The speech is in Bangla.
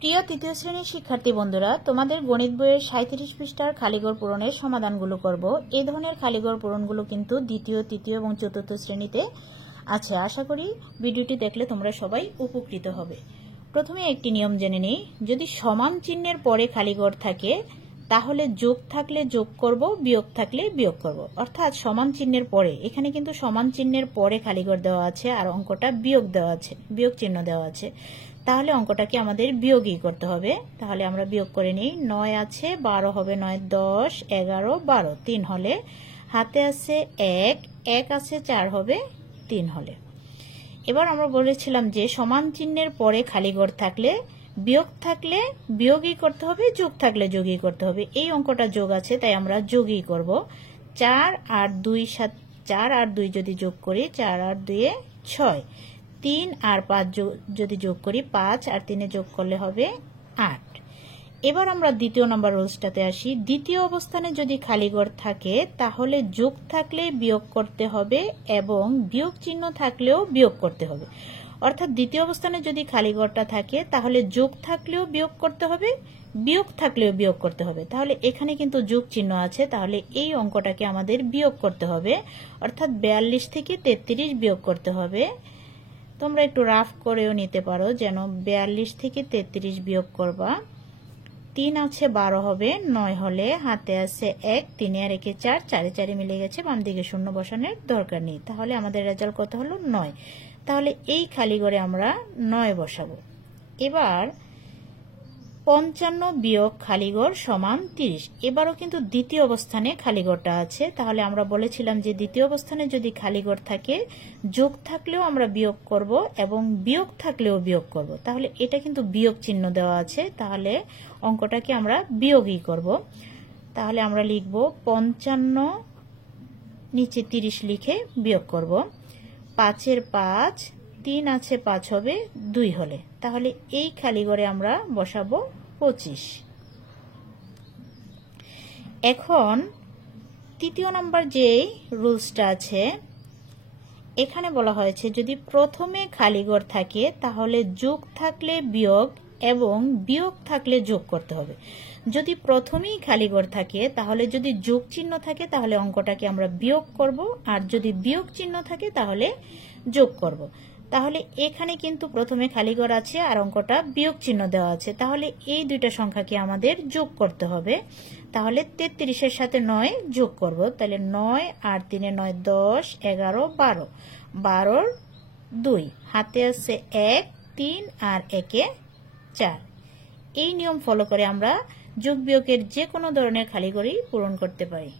প্রিয় তৃতীয় শ্রেণীর শিক্ষার্থী বন্ধুরা, তোমাদের গণিত বইয়ের 37 পৃষ্ঠার খালিঘর পূরণের সমাধানগুলো করব। এই ধরনের খালিঘর পূরণগুলো কিন্তু দ্বিতীয়, তৃতীয় এবং চতুর্থ শ্রেণীতে আছে। আশা করি ভিডিওটি দেখলে তোমরা সবাই উপকৃত হবে। প্রথমে একটি নিয়ম জেনে নিই। যদি সমান চিহ্নের পরে খালিঘর থাকে তাহলে যোগ থাকলে যোগ করব, বিয়োগ থাকলে বিয়োগ করব। অর্থাৎ সমান চিহ্নের পরে, এখানে কিন্তু সমান চিহ্নের পরে খালিঘর দেওয়া আছে আর অঙ্কটা বিয়োগ দেওয়া আছে, বিয়োগ চিহ্ন দেওয়া আছে, তাহলে অঙ্কটাকে আমাদের বিয়োগই করতে হবে। তাহলে আমরা বিয়োগ করে নিই। 9 আছে, 12 হবে 9, 10, 11, 12, 3 হলে হাতে আছে 1, 1 আছে 4 হবে 3 হলে। এবার আমরা বলেছিলাম যে সমান চিহ্নের পরে খালিঘর থাকলে বিয়োগ থাকলে বিয়োগই করতে হবে, যোগ থাকলে যোগই করতে হবে। এই অঙ্কটা যোগ আছে তাই আমরা যোগই করব। 4 আর 2 4 আর 2 যদি যোগ করি, 4 আর 2 6, 3 আর 5 যদি যোগ করি, 5 আর 3 যোগ করলে হবে 8। এবার আমরা দ্বিতীয় নম্বর রুলসটাতে আসি। দ্বিতীয় অবস্থানে যদি খালিঘর থাকে তাহলে যোগ থাকলে বিয়োগ করতে হবে এবং বিয়োগ চিহ্ন থাকলেও বিয়োগ করতে হবে। অর্থাৎ দ্বিতীয় অবস্থানে যদি খালিঘরটা থাকে তাহলে যোগ থাকলেও বিয়োগ করতে হবে, বিয়োগ থাকলেও বিয়োগ করতে হবে। তাহলে এখানে কিন্তু যোগ চিহ্ন আছে, তাহলে এই অঙ্কটাকে আমাদের বিয়োগ করতে হবে। অর্থাৎ 42 থেকে 33 বিয়োগ করতে হবে। তোমরা একটু রাফ করেও নিতে পারো, যেন 42 থেকে 33 বিয়োগ করবা। 3 আছে 12 হবে 9 হলে হাতে আছে 1, 3 আর 1 4, 4 4 মিলে গেছে, বাম দিকে শূন্য বসানোর দরকার নেই। তাহলে আমাদের রেজাল্ট কত হলো? 9। তাহলে এই খালিঘরে আমরা 9 বসাবো। এবার 55 বিয়োগ খালিঘর সমান 30। এবারও কিন্তু দ্বিতীয় অবস্থানে খালিঘরটা আছে। তাহলে আমরা বলেছিলাম যে দ্বিতীয় অবস্থানে যদি খালিঘর থাকে যোগ থাকলেও আমরা বিয়োগ করব এবং বিয়োগ থাকলেও বিয়োগ করব। তাহলে এটা কিন্তু বিয়োগ চিহ্ন দেওয়া আছে, তাহলে অঙ্কটাকে আমরা বিয়োগই করব। তাহলে আমরা লিখব 55 নিচে 30 লিখে বিয়োগ করব। 5 এর 5, 3 আছে 5 হবে 2 হলে। তাহলে এই খালিঘরে আমরা বসাবো 25। এখন তৃতীয় নাম্বার যে রুলসটা আছে, এখানে বলা হয়েছে যদি প্রথমে খালিঘর থাকে তাহলে যোগ থাকলে বিয়োগ এবং বিয়োগ থাকলে যোগ করতে হবে। যদি প্রথমেই খালিঘর থাকে তাহলে যদি যোগ চিহ্ন থাকে তাহলে অঙ্কটাকে আমরা বিয়োগ করব, আর যদি বিয়োগ চিহ্ন থাকে তাহলে যোগ করব। তাহলে এখানে কিন্তু প্রথমে খালিঘর আছে আর অঙ্কটা বিয়োগ চিহ্ন দেওয়া আছে, তাহলে এই দুইটা সংখ্যাকে আমাদের যোগ করতে হবে। তাহলে 33 এর সাথে 9 যোগ করব। তাহলে 9 আর 3 9, 10, 11, 12, 12 2, হাতে আছে 1, 3 আর 1 4। এই নিয়ম ফলো করে আমরা যোগ বিয়োগের যে কোনো ধরনের খালিঘরই পূরণ করতে পারি।